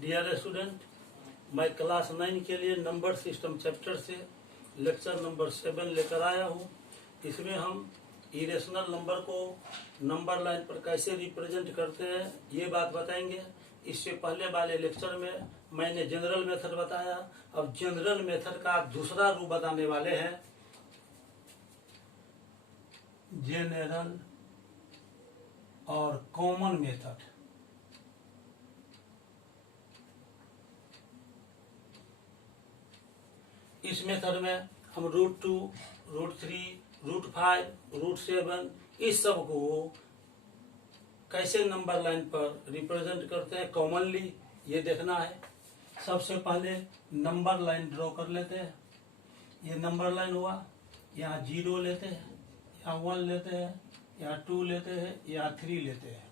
Dear student, मैं class 9 के लिए नंबर सिस्टम चैप्टर से लेक्चर नंबर 7 लेकर आया हूँ। इसमें हम इरेशनल नंबर को नंबर लाइन पर कैसे रिप्रेजेंट करते हैं ये बात बताएंगे। इससे पहले वाले लेक्चर में मैंने जनरल मेथड बताया। अब जनरल मेथड का दूसरा रूप बताने वाले हैं, जनरल और कॉमन मेथड। इस मेथड में हम √2, √3, √5, √7 इस सब को कैसे नंबर लाइन पर रिप्रेजेंट करते हैं कॉमनली, ये देखना है। सबसे पहले नंबर लाइन ड्रॉ कर लेते हैं। ये नंबर लाइन हुआ, यहाँ 0 लेते हैं, यहाँ 1 लेते हैं, यहाँ 2 लेते हैं, यहाँ 3 लेते हैं।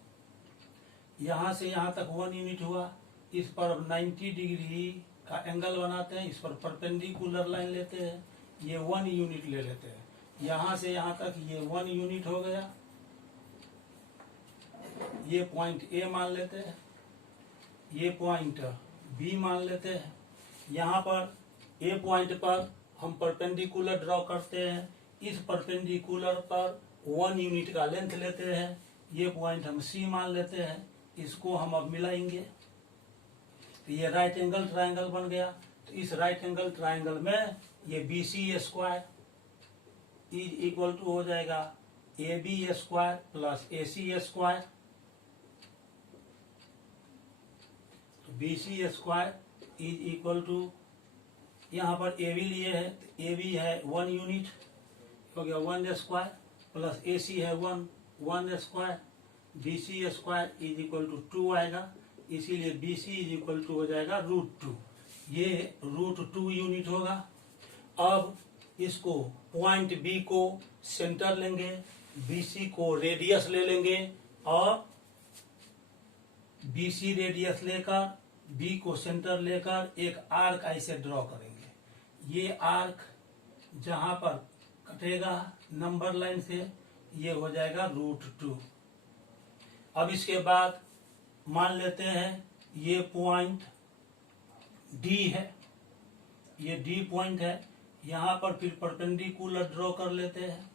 यहाँ से यहाँ तक 1 यूनिट हुआ। इस पर 90 डिग्री का एंगल बनाते हैं। इस पर परपेंडिकुलर लाइन लेते हैं, ये 1 यूनिट ले लेते हैं। यहाँ से यहाँ तक ये 1 यूनिट हो गया। ये पॉइंट ए मान लेते हैं, ये पॉइंट बी मान लेते हैं। यहाँ पर ए पॉइंट पर हम परपेंडिकुलर ड्रॉ करते हैं। इस परपेंडिकुलर पर 1 यूनिट का लेंथ लेते हैं। ये पॉइंट हम सी मान लेते हैं। इसको हम अब मिलाएंगे तो ये राइट एंगल ट्रायंगल बन गया। तो इस राइट एंगल ट्रायंगल में ये BC square is equal to हो जाएगा AB square plus AC square. तो BC square is equal to, यहाँ पर AB लिए है तो AB है 1 यूनिट, हो गया 1 स्क्वायर प्लस AC है 1 square. BC square is equal to 2 आएगा, इसीलिए BC इज इक्वल टू हो जाएगा √2। ये √2 यूनिट होगा। अब इसको पॉइंट B को सेंटर लेंगे, BC को रेडियस ले लेंगे और BC रेडियस लेकर B को सेंटर लेकर एक आर्क ऐसे ड्रॉ करेंगे। ये आर्क जहां पर कटेगा नंबर लाइन से ये हो जाएगा √2। अब इसके बाद मान लेते हैं ये पॉइंट D है, ये D पॉइंट है। यहाँ पर फिर परपेंडिकुलर ड्रॉ कर लेते हैं।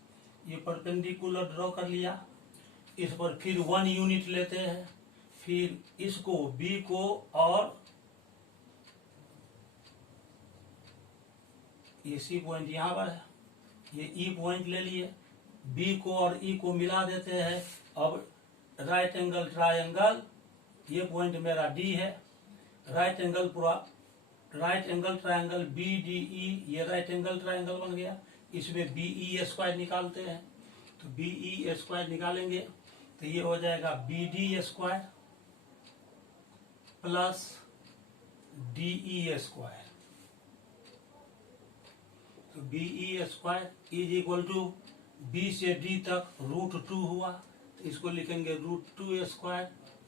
ये परपेंडिकुलर ड्रॉ कर लिया। इस पर फिर 1 यूनिट लेते हैं। फिर इसको B को और ये C पॉइंट यहाँ पर है, ये E पॉइंट ले लिए। B को और E को मिला देते हैं। अब राइट एंगल ट्रायंगल, ये पॉइंट मेरा D है। राइट एंगल ट्रायंगल BDE, ये राइट एंगल ट्रायंगल बन गया। इसमें BE स्क्वायर निकालते हैं। तो BE स्क्वायर निकालेंगे तो ये हो जाएगा BD square plus DE square. तो BE square is equal to B से D तक √2 हुआ, तो इसको लिखेंगे √2 स्क्वायर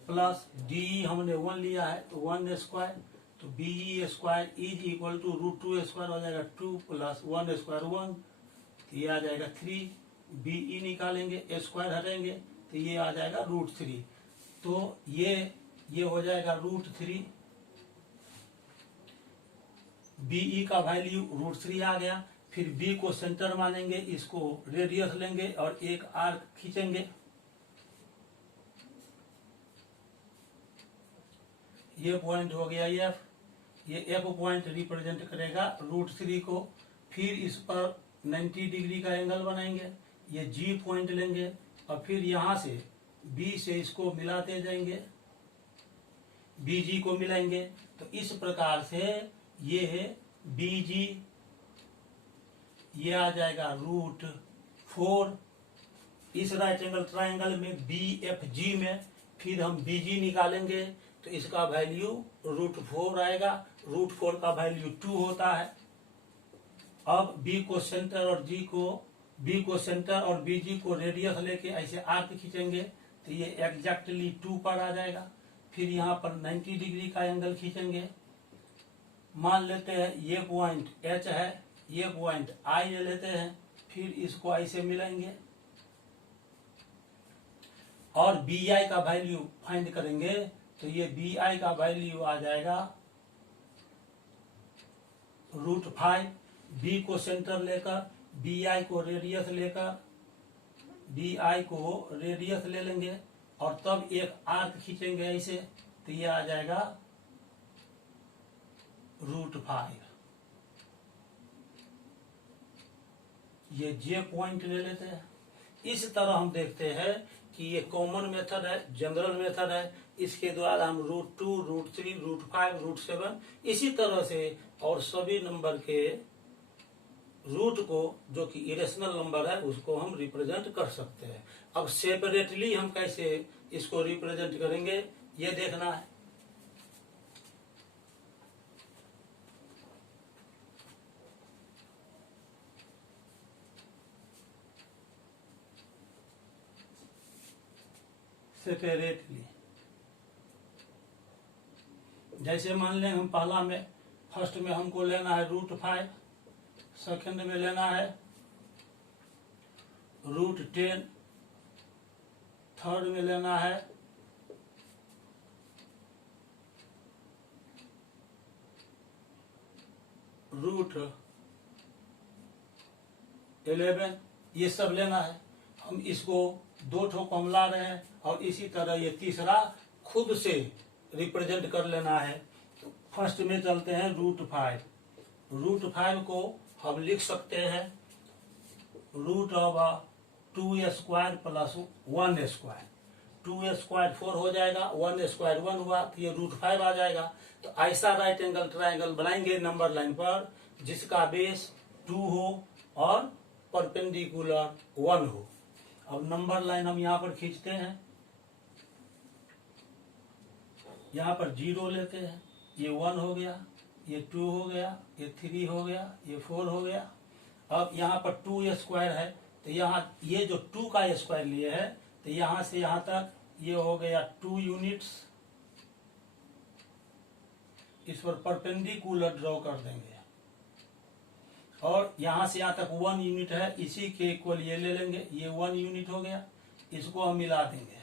प्लस DE हमने 1 लिया है तो 1 स्क्वायर। तो BE square is equal to √2 square हो जाएगा 2 प्लस 1 स्क्वायर 1, तो ये आ जाएगा 3। BE निकालेंगे, स्क्वायर हटेंगे तो ये आ जाएगा √3। तो ये हो जाएगा √3। BE का वैल्यू √3 आ गया। फिर B को सेंटर मानेंगे, इसको रेडियस लेंगे और एक आर्क खींचेंगे। ये पॉइंट हो गया F। ये F पॉइंट रिप्रेजेंट करेगा √3 को। फिर इस पर 90 डिग्री का एंगल बनाएंगे। ये G पॉइंट लेंगे और फिर यहाँ से B से इसको मिलाते जाएंगे, BG को मिलाएंगे। तो इस प्रकार से ये है BG, ये आ जाएगा √4। इस राइट एंगल ट्रायंगल में BFG में फिर हम BG निकालेंगे तो इसका वैल्यू √4 आएगा। √4 का वैल्यू 2 होता है। अब B को सेंटर और BG को रेडियस लेके ऐसे आर्क खींचेंगे तो ये एग्जैक्टली 2 पर आ जाएगा। फिर यहाँ पर 90 डिग्री का एंगल खींचेंगे। मान लेते हैं ये पॉइंट H है, ये पॉइंट I ले लेते हैं। फिर इसको ऐसे मिलाएंगे और BI का वैल्यू फाइंड करेंगे तो ये बी आई का वैल्यू आ जाएगा √5। बी को सेंटर लेकर, बी आई को रेडियस लेकर, बी आई को रेडियस ले लेंगे और तब एक आर्क खींचेंगे ऐसे, तो ये आ जाएगा √5। ये जे पॉइंट ले लेते हैं। इस तरह हम देखते हैं कि ये कॉमन मेथड है, जनरल मेथड है। इसके द्वारा हम √2, √3, √5, √7 इसी तरह से और सभी नंबर के रूट को, जो कि इरेशनल नंबर है, उसको हम रिप्रेजेंट कर सकते हैं। अब सेपरेटली हम कैसे इसको रिप्रेजेंट करेंगे ये देखना है। सेपरेटली जैसे मान लें हम पहला में, फर्स्ट में हमको लेना है √5, सेकंड में लेना है √10, थर्ड में लेना है √11। ये सब लेना है। हम इसको 2 ठो को हम ला रहे हैं और इसी तरह ये तीसरा खुद से रिप्रेजेंट कर लेना है। तो फर्स्ट में चलते हैं √5। √5 को हम लिख सकते हैं √2² + 1²। 2² 4 हो जाएगा, 1² 1 हुआ, तो ये √5 आ जाएगा। तो ऐसा राइट एंगल ट्रायंगल बनाएंगे नंबर लाइन पर जिसका बेस 2 हो और परपेंडिकुलर 1 हो। अब नंबर लाइन हम यहाँ पर खींचते हैं। यहाँ पर 0 लेते हैं, ये 1 हो गया, ये 2 हो गया, ये 3 हो गया, ये 4 हो गया। अब यहाँ पर 2² है, तो यहाँ ये जो 2 का स्क्वायर लिए है, तो यहाँ से यहाँ तक ये हो गया 2 यूनिट्स। इस पर परपेंडिकुलर ड्रॉ कर देंगे और यहाँ से यहाँ तक 1 यूनिट है, इसी के इक्वल ये ले लेंगे, ये 1 यूनिट हो गया। इसको हम मिला देंगे,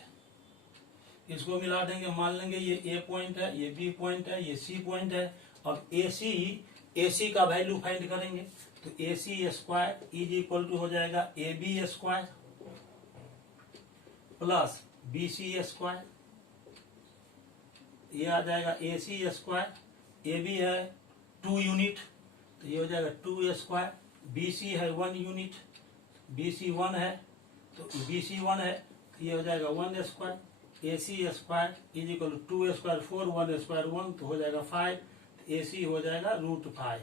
इसको मिला देंगे, मान लेंगे ये ए पॉइंट है, ये बी पॉइंट है, ये सी पॉइंट है। अब एसी का वैल्यू फाइंड करेंगे, तो AC² इज इक्वल टू हो जाएगा AB² प्लस BC²। ये आ जाएगा AC², AB है 2 यूनिट, तो ये हो जाएगा 2² BC है 1 यूनिट, BC 1 है, तो BC 1 है, तो ये हो जाएगा 1²। AC² इज इक्वल टू 2² 4, 1² 1, तो हो जाएगा 5। तो AC हो जाएगा √5।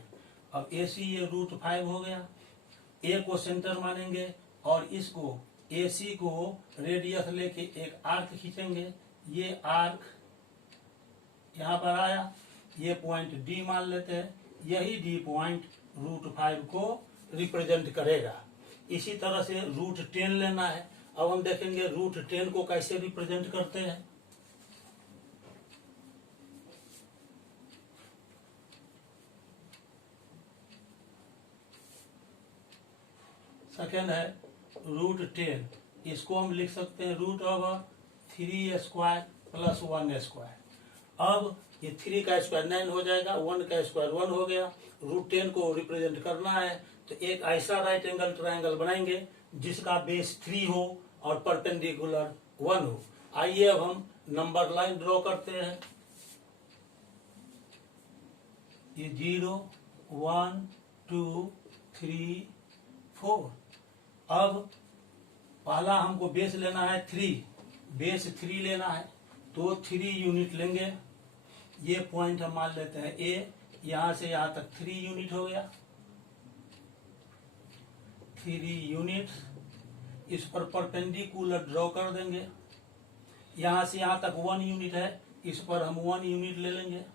अब AC ये √5 हो गया। A को सेंटर मानेंगे और इसको AC को रेडियस लेके एक आर्क खींचेंगे। ये आर्क यहाँ पर आया, ये पॉइंट D मान लेते हैं। यही D पॉइंट √5 को रिप्रेजेंट करेगा। इसी तरह से √10 लेना है। अब हम देखेंगे √10 को कैसे रिप्रेजेंट करते हैं। सेकेंड है √10, इसको हम लिख सकते हैं √3² + 1²। अब ये 3 का स्क्वायर 9 हो जाएगा, 1 का स्क्वायर 1 हो गया। √10 को रिप्रेजेंट करना है तो एक ऐसा राइट एंगल ट्रायंगल बनाएंगे जिसका बेस 3 हो और परपेंडिकुलर 1 हो। आइए अब हम नंबर लाइन ड्रॉ करते हैं। ये 0 1 2 3 4। अब पहला हमको बेस लेना है 3, बेस 3 लेना है, तो 3 यूनिट लेंगे। ये पॉइंट हम मान लेते हैं A, यहां से यहां तक 3 यूनिट हो गया, 3 यूनिट्स। इस पर परपेंडिकुलर ड्रॉ कर देंगे। यहां से यहां तक 1 यूनिट है, इस पर हम 1 यूनिट ले लेंगे।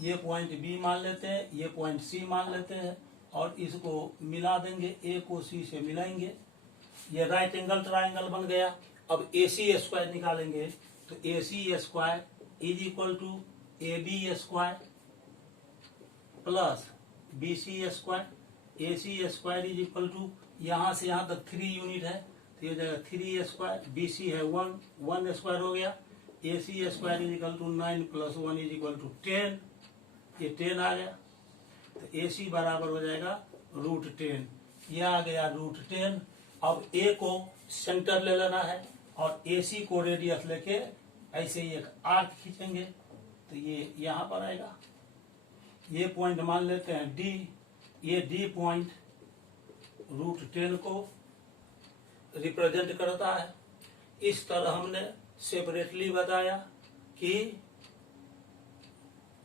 ये पॉइंट B मान लेते हैं, ये पॉइंट C मान लेते हैं और इसको मिला देंगे, A को C से मिलाएंगे। ये राइट एंगल ट्रायंगल बन गया। अब AC² निकालेंगे, तो AC² is equal to AB² plus BC²। AC² is equal to यहाँ से यहाँ तक 3 यूनिट है, तो ये हो जाएगा 3² BC है 1 1² हो गया। AC square is equal to 9 plus 1 is equal to 10, ये 10 आ गया, तो AC बराबर हो जाएगा √10, ये आ गया √10। अब A को सेंटर ले लेना है और AC को रेडियस लेके ऐसे ही एक आर्क खींचेंगे, तो ये यहाँ पर आएगा। ये पॉइंट मान लेते हैं D, ये D पॉइंट √10 को रिप्रेजेंट करता है। इस तरह हमने सेपरेटली बताया कि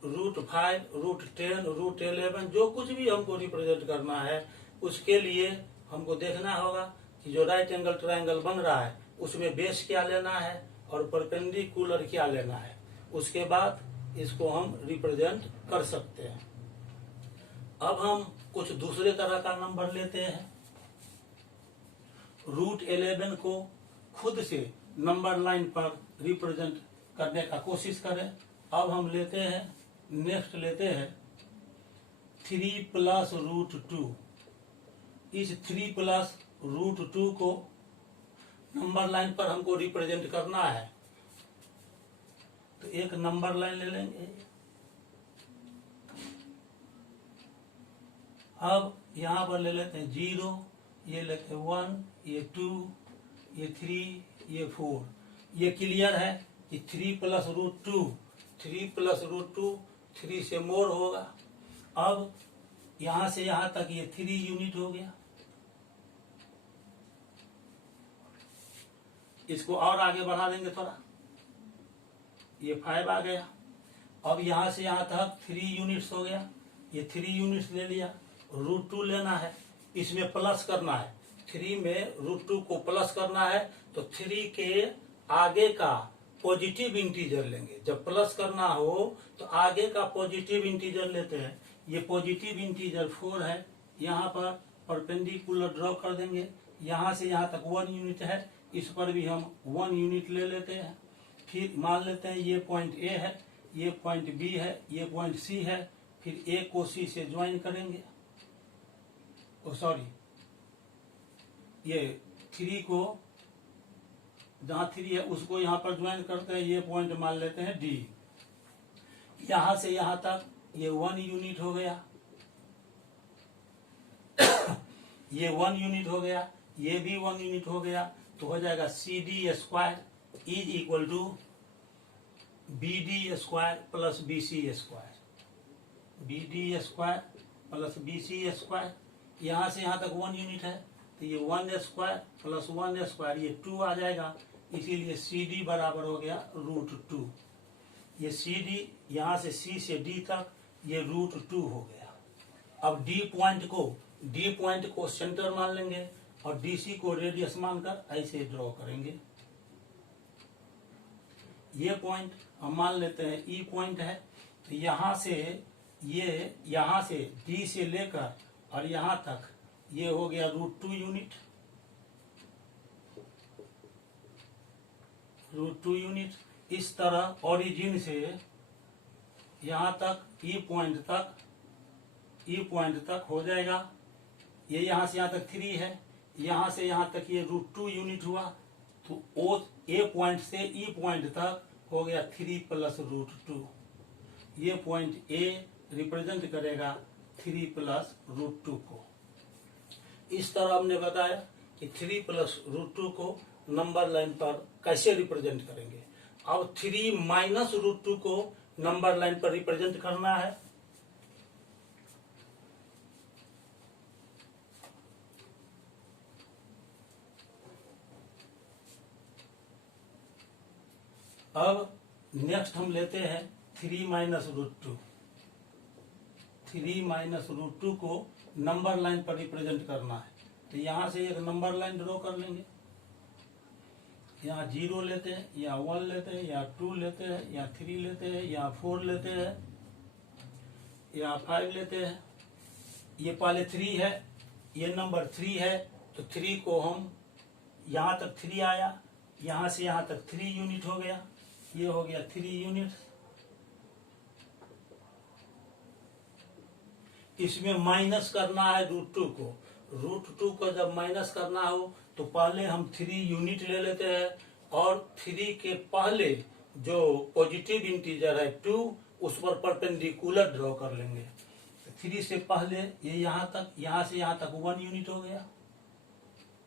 √5, √10, √11 जो कुछ भी हमको रिप्रेजेंट करना है, उसके लिए हमको देखना होगा कि जो राइट एंगल ट्रायंगल बन रहा है उसमें बेस क्या लेना है और परपेंडिकुलर क्या लेना है, उसके बाद इसको हम रिप्रेजेंट कर सकते हैं। अब हम कुछ दूसरे तरह का नंबर लेते हैं। √11 को खुद से नंबर लाइन पर रिप्रेजेंट करने का कोशिश करें। अब हम लेते हैं, नेक्स्ट लेते हैं 3 प्लस √2। इस 3 प्लस √2 को नंबर लाइन पर हमको रिप्रेजेंट करना है, तो एक नंबर लाइन ले लेंगे। अब यहाँ पर ले लेते हैं 0, ये लेते हैं 1, ये 2, ये 3, ये 4। ये क्लियर है कि 3 प्लस √2, 3 प्लस √2 3 से मोर होगा। अब यहां से यहां तक ये 3 यूनिट हो गया। इसको और आगे बढ़ा देंगे थोड़ा, ये 5 आ गया। अब यहां से यहां तक 3 यूनिट्स हो गया, ये 3 यूनिट्स ले लिया। √2 लेना है, इसमें प्लस करना है, 3 में √2 को प्लस करना है, तो 3 के आगे का पॉजिटिव इंटीजर लेंगे। जब प्लस करना हो तो आगे का पॉजिटिव इंटीजर लेते हैं। ये पॉजिटिव इंटीजर 4 है, यहाँ पर परपेंडिकुलर ड्रॉ कर देंगे। यहाँ से यहाँ तक 1 यूनिट है, इस पर भी हम 1 यूनिट ले लेते हैं। फिर मान लेते हैं ये पॉइंट A है, ये पॉइंट B है, ये पॉइंट C है। फिर A को C से ज्वाइन करेंगे, सॉरी, ये 3 को जहां 3 है उसको यहाँ पर ज्वाइन करते हैं। ये पॉइंट मान लेते हैं D। यहां से यहां तक ये 1 यूनिट हो गया, ये 1 यूनिट हो गया, ये भी 1 यूनिट हो गया, तो हो जाएगा CD square is equal to BD square plus BC square, BD square plus BC square. यहाँ से यहाँ तक 1 यूनिट है, तो ये 1 स्क्वायर प्लस 1 स्क्वायर, ये 2 आ जाएगा। इसीलिए CD बराबर हो गया √2। ये CD यहाँ से C से D तक ये √2 हो गया। अब D पॉइंट को सेंटर मान लेंगे और DC को रेडियस मानकर ऐसे ड्रॉ करेंगे। ये पॉइंट हम मान लेते हैं E पॉइंट है, तो यहाँ से D से लेकर और यहाँ तक ये हो गया √2 यूनिट, √2 यूनिट। इस तरह ओरिजिन से यहाँ तक E पॉइंट तक हो जाएगा। ये यहाँ से यहाँ तक 3 है, यहाँ से यहाँ तक ये √2 यूनिट हुआ, तो A पॉइंट से E पॉइंट तक हो गया 3 प्लस √2। ये पॉइंट A रिप्रेजेंट करेगा 3 प्लस √2 को। इस तरह हमने बताया कि 3 प्लस √2 को नंबर लाइन पर कैसे रिप्रेजेंट करेंगे। अब 3 माइनस √2 को नंबर लाइन पर रिप्रेजेंट करना है। अब नेक्स्ट हम लेते हैं 3 माइनस √2। 3 माइनस √2 को नंबर लाइन पर रिप्रेजेंट करना है, तो यहाँ से एक नंबर लाइन ड्रॉ कर लेंगे। यहाँ 0 लेते हैं, यहाँ 1 लेते हैं, यहाँ 2 लेते हैं, यहाँ 3 लेते हैं, यहाँ 4 लेते हैं, यहाँ 5 लेते हैं। ये पहले 3 है, ये नंबर 3 है, तो 3 को हम यहाँ तक 3 आया, यहाँ से यहाँ तक 3 यूनिट हो गया, ये हो गया 3 यूनिट। इसमें माइनस करना है √2 को। √2 को जब माइनस करना हो तो पहले हम 3 यूनिट ले लेते हैं और 3 के पहले जो पॉजिटिव इंटीजर है 2 उस पर परपेंडिकुलर ड्रॉ कर लेंगे। 3 से पहले ये यहाँ तक, यहाँ से यहाँ तक 1 यूनिट हो गया,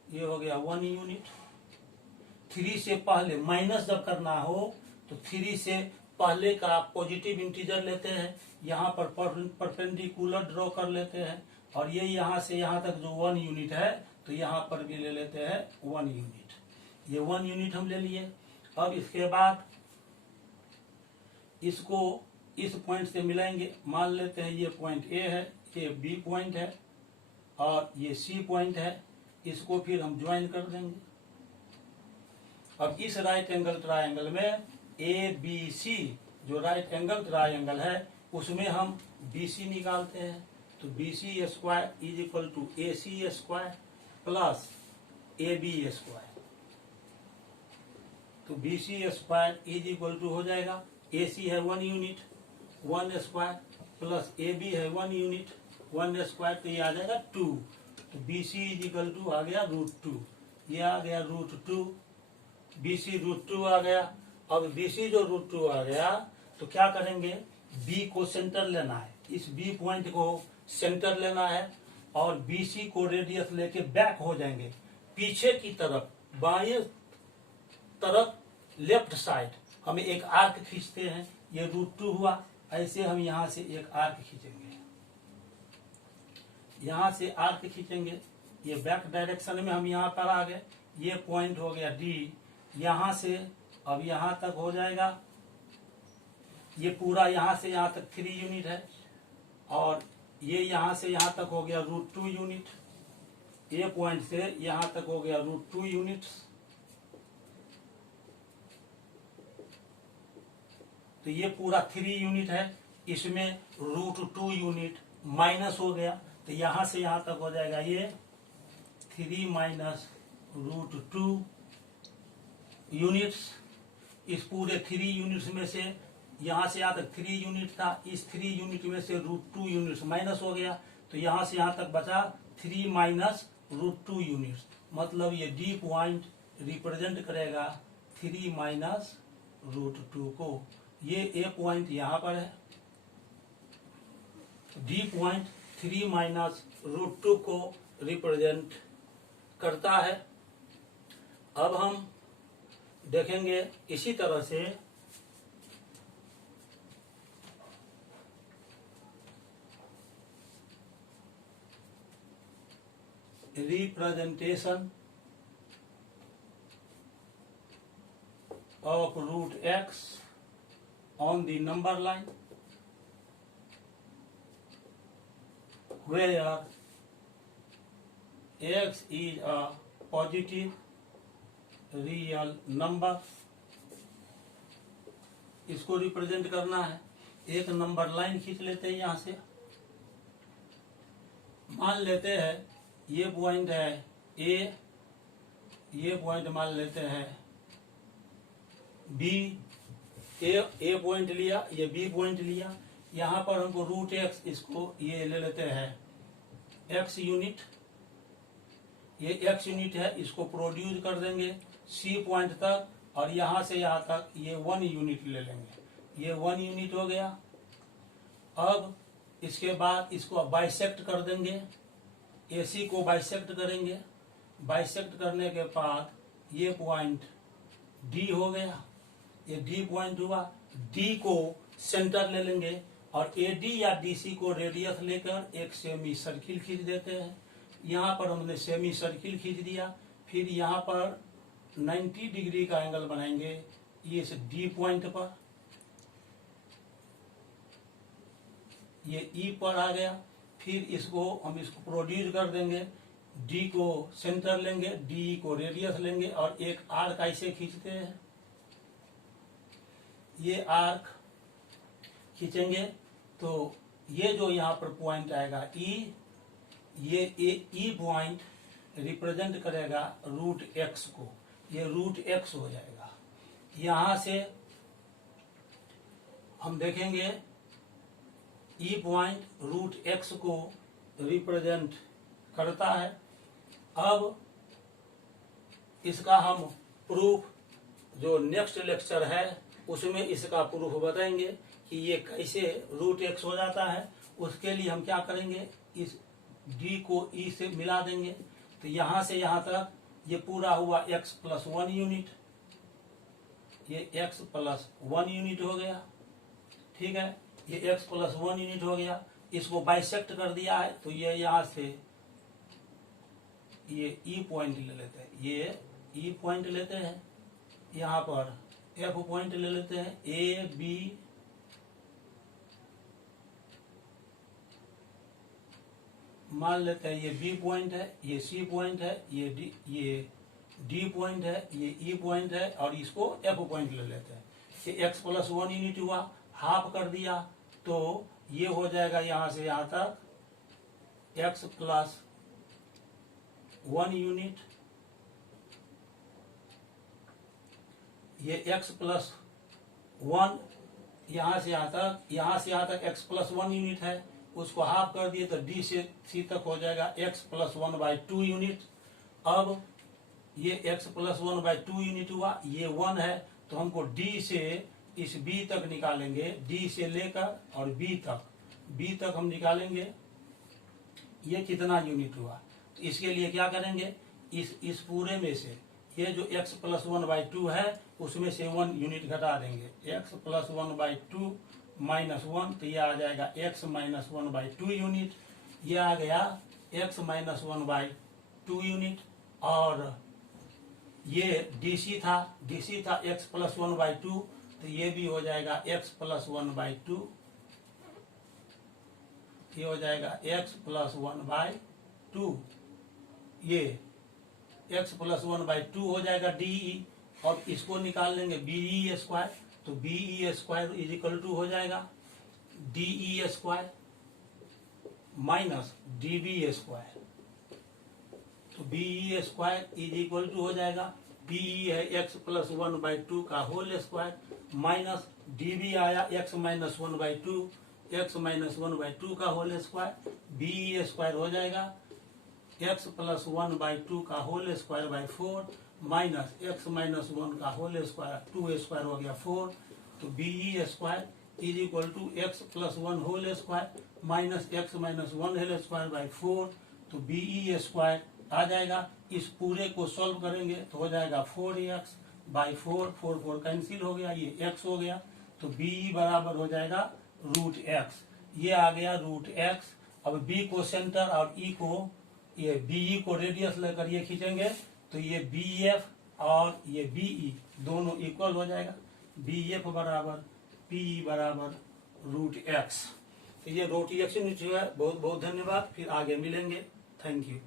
ये हो गया 1 यूनिट। 3 से पहले माइनस जब करना हो तो 3 से पहले का पॉजिटिव इंटीजर लेते हैं, यहाँ पर परपेंडिकुलर ड्रॉ कर लेते हैं, और ये यहाँ से यहाँ तक जो 1 यूनिट है तो यहाँ पर भी ले लेते हैं 1 यूनिट। ये 1 यूनिट हम ले लिए। अब इसके बाद इसको इस पॉइंट से मिलाएंगे। मान लेते हैं ये पॉइंट ए है, ये बी पॉइंट है और ये सी पॉइंट है, इसको फिर हम ज्वाइन कर देंगे। अब इस राइट एंगल ट्रायंगल में ए बी सी जो राइट एंगल ट्रायंगल है उसमें हम बी सी निकालते हैं। तो B C square is equal to A C square plus A B square. तो B C square is equal to हो जाएगा, ए सी है 1 unit, 1 square plus A B है 1 यूनिट, 1 स्क्वायर, तो ये आ जाएगा 2। तो B C is equal to आ गया √2, ये आ गया √2, बी सी √2 आ गया। अब बी सी जो √2 आ गया तो क्या करेंगे, बी को सेंटर लेना है, इस बी पॉइंट को सेंटर लेना है और बी सी को रेडियस लेके बैक हो जाएंगे पीछे की तरफ, बाएं तरफ लेफ्ट साइड। हम एक आर्क खींचते हैं, ये √2 हुआ, ऐसे हम यहाँ से एक आर्क खींचेंगे, यहाँ से आर्क खींचेंगे, ये बैक डायरेक्शन में हम यहाँ पर आ गए। ये पॉइंट हो गया डी, यहाँ से अब यहाँ तक हो जाएगा, ये पूरा यहाँ से यहाँ तक 3 यूनिट है और ये यहाँ से यहाँ तक हो गया √2 यूनिट, ये पॉइंट से यहाँ तक हो गया √2 यूनिट। तो ये पूरा 3 यूनिट है, इसमें √2 यूनिट माइनस हो गया, तो यहाँ से यहाँ तक हो जाएगा ये 3 माइनस √2 यूनिट्स। इस पूरे 3 यूनिट्स में से यहाँ से यहाँ तक 3 यूनिट था, इस 3 यूनिट में से √2 यूनिट्स माइनस हो गया, तो यहाँ से यहाँ तक बचा 3 माइनस √2 यूनिट्स। मतलब ये डी पॉइंट रिप्रेजेंट करेगा 3 माइनस √2 को। ये ए पॉइंट यहाँ पर है, डी पॉइंट 3 माइनस √2 को रिप्रेजेंट करता है। अब हम देखेंगे इसी तरह से representation of √x on the number line where x is a positive real number. इसको रिप्रेजेंट करना है, एक नंबर लाइन खींच लेते हैं यहाँ से। मान लेते हैं ये पॉइंट है ए, ये पॉइंट मान लेते हैं बी। ए पॉइंट लिया, ये बी पॉइंट लिया, यहाँ पर हमको √x, इसको ये ले लेते हैं x यूनिट, ये x यूनिट है, इसको प्रोड्यूस कर देंगे सी पॉइंट तक, और यहाँ से यहाँ तक ये 1 यूनिट ले लेंगे, ये 1 यूनिट हो गया। अब इसके बाद इसको बाइसेक्ट कर देंगे, AC को बाइसेक्ट करेंगे, बाइसेक्ट करने के बाद ये पॉइंट D हो गया, ये D पॉइंट हुआ। D को सेंटर ले लेंगे और AD या DC को रेडियस लेकर एक सेमी सर्किल खींच देते हैं। यहाँ पर हमने सेमी सर्किल खींच दिया, फिर यहाँ पर 90 डिग्री का एंगल बनाएंगे इस D पॉइंट पर, ये E पर आ गया। फिर इसको हम इसको प्रोड्यूस कर देंगे, D को सेंटर लेंगे, DE को रेडियस लेंगे और एक आर्क ऐसे खींचते हैं, ये आर्क खींचेंगे तो ये जो यहाँ पर पॉइंट आएगा E, ये E पॉइंट रिप्रेजेंट करेगा √x को, ये √x हो जाएगा। यहाँ से हम देखेंगे E पॉइंट √x को रिप्रेजेंट करता है। अब इसका हम प्रूफ जो नेक्स्ट लेक्चर है उसमें इसका प्रूफ बताएंगे कि ये कैसे रूट एक्स हो जाता है। उसके लिए हम क्या करेंगे, इस डी को ई से मिला देंगे, तो यहां से यहां तक ये पूरा हुआ x प्लस 1 यूनिट, ये x प्लस 1 यूनिट हो गया, ठीक है, ये x प्लस 1 यूनिट हो गया। इसको बाइसेक्ट कर दिया है, तो ये यहां से ये ई पॉइंट ले लेते हैं, ये ई पॉइंट लेते हैं, यहाँ पर एफ पॉइंट ले लेते हैं, ए बी मान लेते हैं, ये बी पॉइंट है, ये सी पॉइंट है, ये डी पॉइंट है, ये ई पॉइंट है, और इसको एफ पॉइंट ले लेते हैं। ये एक्स प्लस 1 यूनिट हुआ, हाफ कर दिया, तो ये हो जाएगा यहां से यहां तक एक्स प्लस 1 यूनिट, ये x प्लस 1 यहां से यहां तक x प्लस 1 यूनिट है, उसको हाफ कर दिए तो d से c तक हो जाएगा x प्लस 1 बाई 2 यूनिट। अब ये x प्लस 1 बाई 2 यूनिट हुआ, ये 1 है, तो हमको d से इस b तक निकालेंगे, d से लेकर और b तक हम निकालेंगे, ये कितना यूनिट हुआ। तो इसके लिए क्या करेंगे, इस पूरे में से ये जो x प्लस 1 बाई 2 है उसमें से 1 यूनिट घटा देंगे, x प्लस 1 बाई 2 माइनस 1, तो ये आ जाएगा x माइनस 1 बाई 2 यूनिट, ये आ गया x माइनस 1 बाई 2 यूनिट। और ये dc था x प्लस 1 बाई 2, तो ये भी हो जाएगा x प्लस 1 बाई 2, ये हो जाएगा x प्लस 1 बाई 2, ये x प्लस 1 बाई 2 हो जाएगा डी, और इसको निकाल लेंगे बीई स्क्वायर, तो BE square is equal to हो जाएगा DE square minus DB square, तो BE square is equal to हो जाएगा, बीई है x प्लस 1 बाई 2 का होल स्क्वायर माइनस डीबी आया x minus 1 by 2, x minus 1 by 2 का होल स्क्वायर, बीई स्क्वायर हो जाएगा x प्लस 1 बाई 2 का whole square by 4 minus x minus 1 का होल स्क्वायर, 2 स्क्वायर हो गया 4, तो BE square is equal to x plus 1 whole square minus x minus 1 whole square by 4, तो BE square आ जाएगा। इस पूरे को सॉल्व करेंगे तो हो जाएगा 4x बाई 4 कैंसिल हो गया, ये x हो गया, तो बीई बराबर हो जाएगा रूट x, ये आ गया रूट x। अब b को सेंटर और e को, ये बीई को रेडियस लेकर ये खींचेंगे, तो ये BF और ये BE दोनों इक्वल हो जाएगा, BF बराबर PE बराबर रूट x। तो ये रूट x यूनिट जो है। बहुत बहुत धन्यवाद, फिर आगे मिलेंगे, थैंक यू।